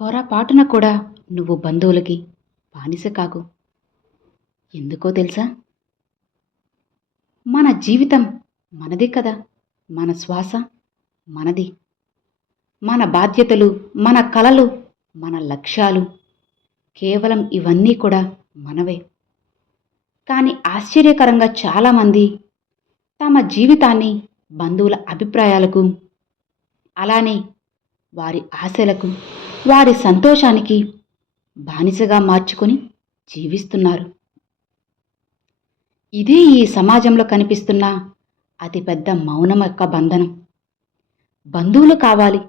పొరపాటున కూడా నువ్వు బంధువులకి బానిస కాకు. ఎందుకో తెలుసా? మన జీవితం మనది కదా మన శ్వాస మనది. మన బాధ్యతలు మన కలలు మన లక్ష్యాలు కేవలం ఇవన్నీ కూడా మనవే. కానీ ఆశ్చర్యకరంగా చాలామంది తమ జీవితాన్ని బంధువుల అభిప్రాయాలకు అలానే వారి ఆశలకు వారి సంతోషానికి బానిసగా మార్చుకొని జీవిస్తున్నారు. ఇదే ఈ సమాజంలో కనిపిస్తున్న అతిపెద్ద మౌనం యొక్క బంధనం. బంధువులు కావాలి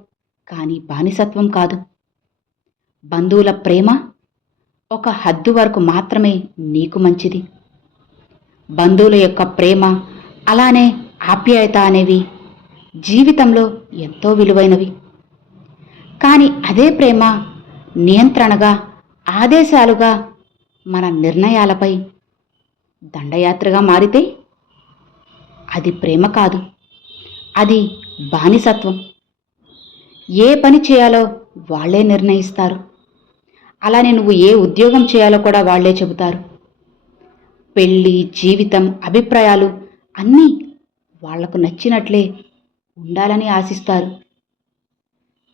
కానీ బానిసత్వం కాదు. బంధువుల ప్రేమ ఒక హద్దు వరకు మాత్రమే నీకు మంచిది. బంధువుల యొక్క ప్రేమ అలానే ఆప్యాయత అనేవి జీవితంలో ఎంతో విలువైనవి. కానీ అదే ప్రేమ నియంత్రణగా ఆదేశాలుగా మన నిర్ణయాలపై దండయాత్రగా మారితే అది ప్రేమ కాదు. అది బానిసత్వం. ఏ పని చేయాలో వాళ్ళే నిర్ణయిస్తారు. అలానే నువ్వు ఏ ఉద్యోగం చేయాలో కూడా వాళ్ళే చెబుతారు. పెళ్ళి జీవితం అభిప్రాయాలు అన్నీ వాళ్ళకు నచ్చినట్లే ఉండాలని ఆశిస్తారు.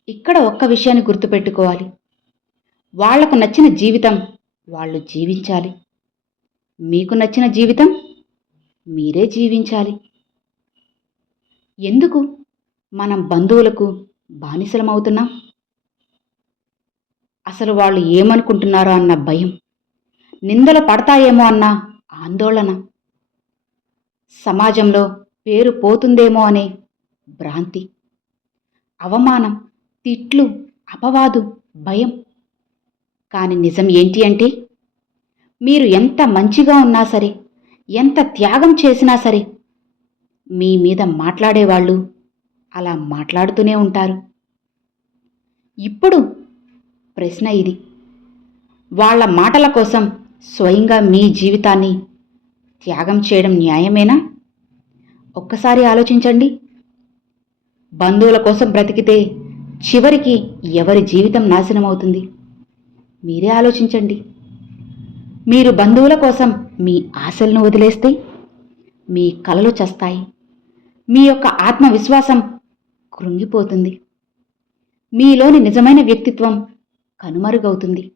ఇక్కడ ఒక్క విషయాన్ని గుర్తుపెట్టుకోవాలి. వాళ్ళకు నచ్చిన జీవితం వాళ్ళు జీవించాలి. మీకు నచ్చిన జీవితం మీరే జీవించాలి. ఎందుకు? మనం బంధువులకు బానిసలమవుతున్నాం. అసలు వాళ్ళు ఏమనుకుంటున్నారో అన్న భయం నిందలు పడతాయేమో అన్న ఆందోళన సమాజంలో పేరు పోతుందేమో అనే భ్రాంతి అవమానం తిట్లు అపవాదు భయం. కానీ నిజం ఏంటి అంటే మీరు ఎంత మంచిగా ఉన్నా సరే ఎంత త్యాగం చేసినా సరే మీ మీద మాట్లాడేవాళ్ళు అలా మాట్లాడుతూనే ఉంటారు. ఇప్పుడు ప్రశ్న ఇది. వాళ్ళ మాటల కోసం స్వయంగా మీ జీవితాన్ని త్యాగం చేయడం న్యాయమేనా? ఒక్కసారి ఆలోచించండి. బంధువుల కోసం బ్రతికితే చివరికి ఎవరి జీవితం నాశనం అవుతుంది మీరే ఆలోచించండి. మీరు బంధువుల కోసం మీ ఆశలను వదిలేస్తే మీ కలలు చస్తాయి. మీ యొక్క ఆత్మవిశ్వాసం కృంగిపోతుంది. మీలోని నిజమైన వ్యక్తిత్వం కనుమరుగవుతుంది.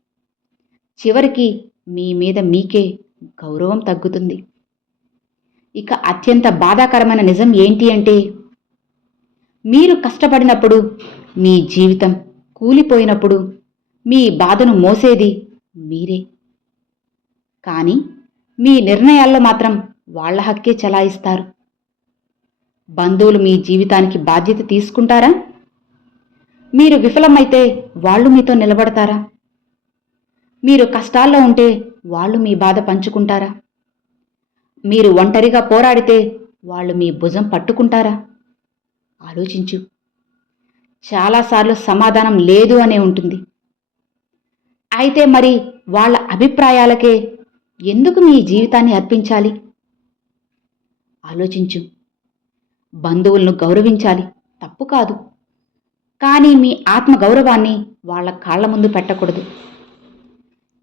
చివరికి మీ మీద మీకే గౌరవం తగ్గుతుంది. ఇక అత్యంత బాధాకరమైన నిజం ఏంటి అంటే మీరు కష్టపడినప్పుడు మీ జీవితం కూలిపోయినప్పుడు మీ బాధను మోసేది మీరే. కానీ మీ నిర్ణయాల్లో మాత్రం వాళ్ళ హక్కే చలాయిస్తారు. బంధువులు మీ జీవితానికి బాధ్యత తీసుకుంటారా? మీరు విఫలమైతే వాళ్ళు మీతో నిలబడతారా? మీరు కష్టాల్లో ఉంటే వాళ్ళు మీ బాధ పంచుకుంటారా? మీరు ఒంటరిగా పోరాడితే వాళ్ళు మీ భుజం పట్టుకుంటారా? ఆలోచించు. చాలాసార్లు సమాధానం లేదు అనే ఉంటుంది. అయితే మరి వాళ్ళ అభిప్రాయాలకే ఎందుకు మీ జీవితాన్ని అర్పించాలి? ఆలోచించు. బంధువులను గౌరవించాలి తప్పు కాదు. కానీ మీ ఆత్మ గౌరవాన్ని వాళ్ళ కాళ్ళ ముందు పెట్టకూడదు.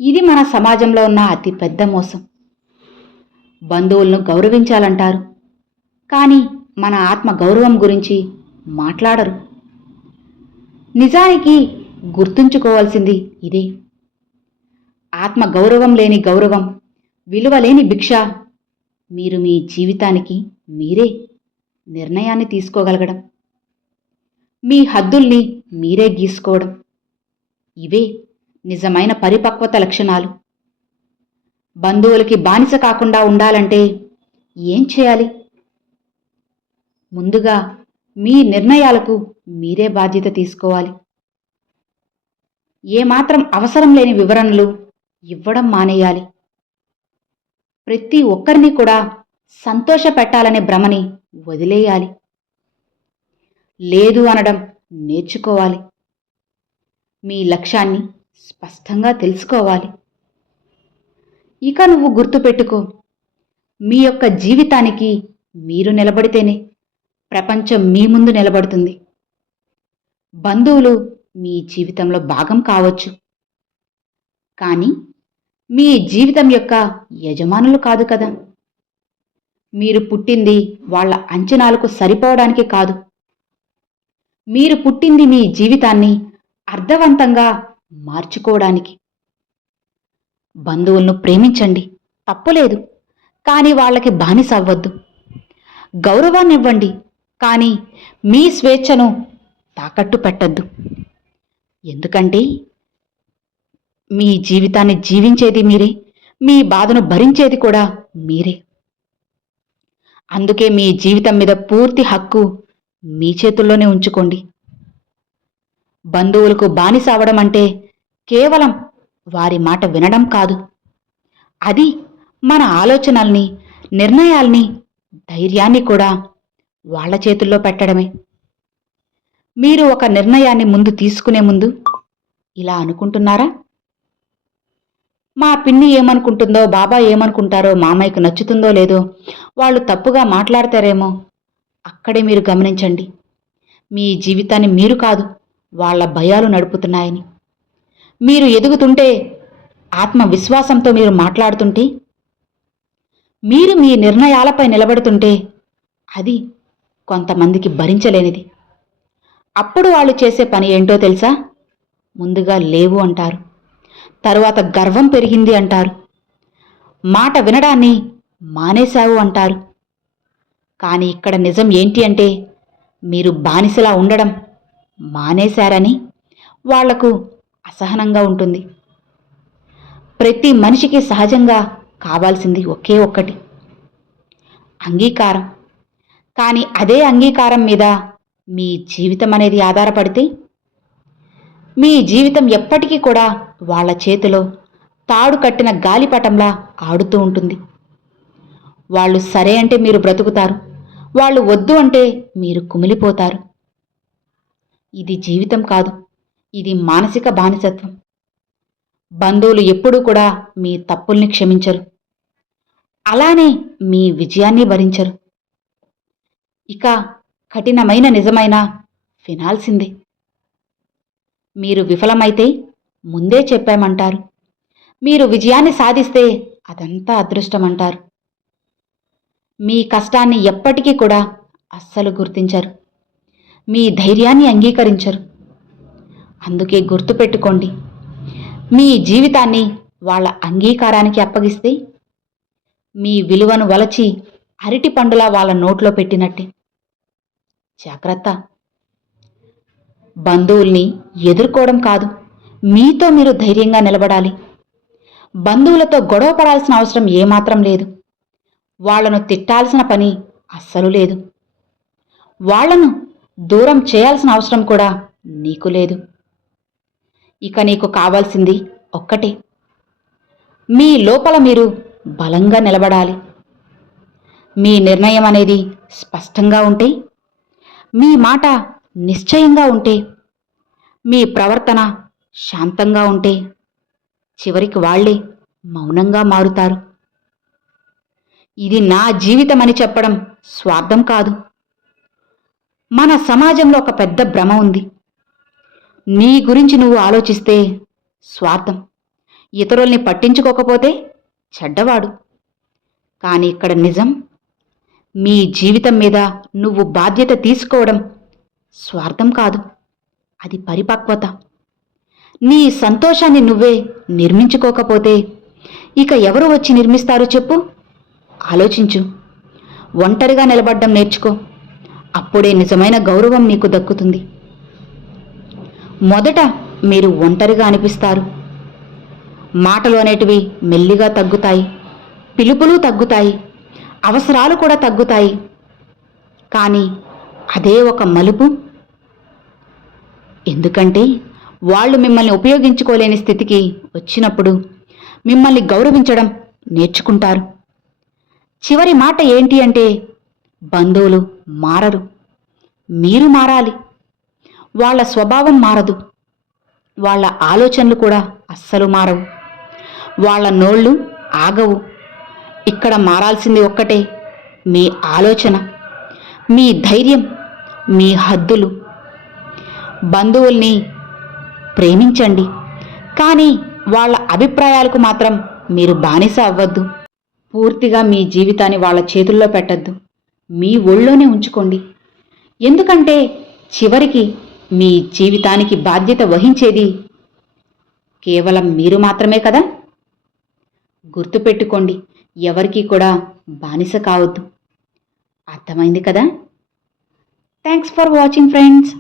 ఇది మన సమాజంలో ఉన్న అతి పెద్ద మోసం. బంధువులను గౌరవించాలంటారు. కానీ మన ఆత్మ గౌరవం గురించి మాట్లాడరు. నిజానికి గుర్తుంచుకోవాల్సింది ఇదే. ఆత్మ గౌరవం లేని గౌరవం విలువలేని భిక్ష మీరు మీ జీవితానికి మీరే నిర్ణయాన్ని తీసుకోగలగడం. మీ హద్దుల్ని మీరే గీసుకోవడం. ఇవే నిజమైన పరిపక్వత లక్షణాలు. బంధువులకి బానిస కాకుండా ఉండాలంటే ఏం చేయాలి? ముందుగా మీ నిర్ణయాలకు మీరే బాధ్యత తీసుకోవాలి. ఏమాత్రం అవసరం లేని వివరణలు ఇవ్వడం మానేయాలి. ప్రతి ఒక్కరిని కూడా సంతోష పెట్టాలనే భ్రమని వదిలేయాలి. లేదు అనడం నేర్చుకోవాలి. మీ లక్ష్యాన్ని స్పష్టంగా తెలుసుకోవాలి. ఇక నువ్వు గుర్తుపెట్టుకో మీ యొక్క జీవితానికి మీరు నిలబడితేనే ప్రపంచం మీ ముందు నిలబడుతుంది. బంధువులు మీ జీవితంలో భాగం కావచ్చు. కానీ మీ జీవితం యొక్క యజమానులు కాదు కదా. మీరు పుట్టింది వాళ్ళ అంచనాలకు సరిపోవడానికి కాదు. మీరు పుట్టింది మీ జీవితాన్ని అర్థవంతంగా మార్చుకోవడానికి. బంధువులను ప్రేమించండి తప్పులేదు. కానీ వాళ్ళకి బానిస అవ్వద్దు. గౌరవాన్ని ఇవ్వండి కానీ మీ స్వేచ్ఛను తాకట్టు పెట్టద్దు. ఎందుకంటే మీ జీవితాన్ని జీవించేది మీరే మీ బాధను భరించేది కూడా మీరే. అందుకే మీ జీవితం మీద పూర్తి హక్కు మీ చేతుల్లోనే ఉంచుకోండి. బంధువులకు బానిస అవడం అంటే కేవలం వారి మాట వినడం కాదు. అది మన ఆలోచనల్ని నిర్ణయాల్ని ధైర్యాన్ని కూడా వాళ్ళ చేతుల్లో పెట్టడమే. మీరు ఒక నిర్ణయాన్ని ముందు తీసుకునే ముందు ఇలా అనుకుంటున్నారా? మా పిన్ని ఏమనుకుంటుందో బాబా ఏమనుకుంటారో మామయ్యకు నచ్చుతుందో లేదో వాళ్ళు తప్పుగా మాట్లాడతారేమో అక్కడే మీరు గమనించండి. మీ జీవితాన్ని మీరు కాదు వాళ్ళ భయాలు నడుపుతున్నాయని. మీరు ఎదుగుతుంటే ఆత్మవిశ్వాసంతో మీరు మాట్లాడుతుంటే మీరు మీ నిర్ణయాలపై నిలబడుతుంటే అది కొంతమందికి భరించలేనిది. అప్పుడు వాళ్ళు చేసే పని ఏంటో తెలుసా? ముందుగా లేవు అంటారు. తరువాత గర్వం పెరిగింది అంటారు. మాట వినడాన్ని మానేశావు అంటారు. కానీ ఇక్కడ నిజం ఏంటి అంటే మీరు బానిసలా ఉండడం మానేశారని వాళ్ళకు అసహనంగా ఉంటుంది. ప్రతి మనిషికి సహజంగా కావాల్సింది ఒకే ఒక్కటి. అంగీకారం. కానీ అదే అంగీకారం మీద మీ జీవితం అనేది ఆధారపడితే? మీ జీవితం ఎప్పటికీ కూడా వాళ్ళ చేతిలో తాడు కట్టిన గాలిపటంలా ఆడుతూ ఉంటుంది. వాళ్ళు సరే అంటే మీరు బ్రతుకుతారు. వాళ్ళు వద్దు అంటే మీరు కుమిలిపోతారు. ఇది జీవితం కాదు. ఇది మానసిక బానిసత్వం. బంధువులు ఎప్పుడూ కూడా మీ తప్పుల్ని క్షమించరు. అలానే మీ విజయాన్ని భరించరు ఇక కఠినమైన నిజమైన వినాల్సిందే. మీరు విఫలమైతే ముందే చెప్పామంటారు. మీరు విజయాన్ని సాధిస్తే అదంతా అదృష్టమంటారు. మీ కష్టాన్ని ఎప్పటికీ కూడా అస్సలు గుర్తించరు. మీ ధైర్యాన్ని అంగీకరించరు. అందుకే గుర్తుపెట్టుకోండి. మీ జీవితాన్ని వాళ్ళ అంగీకారానికి అప్పగిస్తే మీ విలువను వలచి అరటి పండులా వాళ్ళ నోట్లో పెట్టినట్టే. జాగ్రత్త. బంధువుల్ని ఎదుర్కోవడం కాదు మీతో మీరు ధైర్యంగా నిలబడాలి. బంధువులతో గొడవ పడాల్సిన అవసరం ఏమాత్రం లేదు. వాళ్ళను తిట్టాల్సిన పని అస్సలు లేదు. వాళ్ళను దూరం చేయాల్సిన అవసరం కూడా నీకు లేదు. ఇక నీకు కావాల్సింది ఒక్కటే. మీ లోపల మీరు బలంగా నిలబడాలి. మీ నిర్ణయం అనేది స్పష్టంగా ఉంటే మీ మాట నిశ్చయంగా ఉంటే మీ ప్రవర్తన శాంతంగా ఉంటే చివరికి వాళ్ళే మౌనంగా మారుతారు. ఇది నా జీవితం అని చెప్పడం స్వార్థం కాదు. మన సమాజంలో ఒక పెద్ద భ్రమ ఉంది. నీ గురించి నువ్వు ఆలోచిస్తే స్వార్థం. ఇతరుల్ని పట్టించుకోకపోతే చెడ్డవాడు. కానీ ఇక్కడ నిజం మీ జీవితం మీద నువ్వు బాధ్యత తీసుకోవడం స్వార్థం కాదు. అది పరిపక్వత. నీ సంతోషాన్ని నువ్వే నిర్మించుకోకపోతే ఇక ఎవరు వచ్చి నిర్మిస్తారు చెప్పు? ఆలోచించు. ఒంటరిగా నిలబడ్డం నేర్చుకో. అప్పుడే నిజమైన గౌరవం నీకు దక్కుతుంది. మొదట మీరు ఒంటరిగా అనిపిస్తారు. మాటలు అనేటివి మెల్లిగా తగ్గుతాయి. పిలుపులు తగ్గుతాయి. అవసరాలు కూడా తగ్గుతాయి. కానీ అదే ఒక మలుపు. ఎందుకంటే వాళ్ళు మిమ్మల్ని ఉపయోగించుకోలేని స్థితికి వచ్చినప్పుడు మిమ్మల్ని గౌరవించడం నేర్చుకుంటారు. చివరి మాట ఏంటి అంటే బంధువులు మారరు. మీరు మారాలి. వాళ్ళ స్వభావం మారదు. వాళ్ళ ఆలోచనలు కూడా అస్సలు మారవు. వాళ్ళ నోళ్ళు ఆగవు. ఇక్కడ మారాల్సింది ఒక్కటే మీ ఆలోచన మీ ధైర్యం మీ హద్దులు. బంధువుల్ని ప్రేమించండి కానీ వాళ్ళ అభిప్రాయాలకు మాత్రం మీరు బానిస అవ్వద్దు. పూర్తిగా మీ జీవితాన్ని వాళ్ళ చేతుల్లో పెట్టద్దు. మీ ఒళ్ళోనే ఉంచుకోండి. ఎందుకంటే చివరికి మీ జీవితానికి బాధ్యత వహించేది కేవలం మీరు మాత్రమే కదా? గుర్తుపెట్టుకోండి ఎవరికీ కూడా బానిస కావద్దు. అర్థమైంది కదా? Thanks for watching friends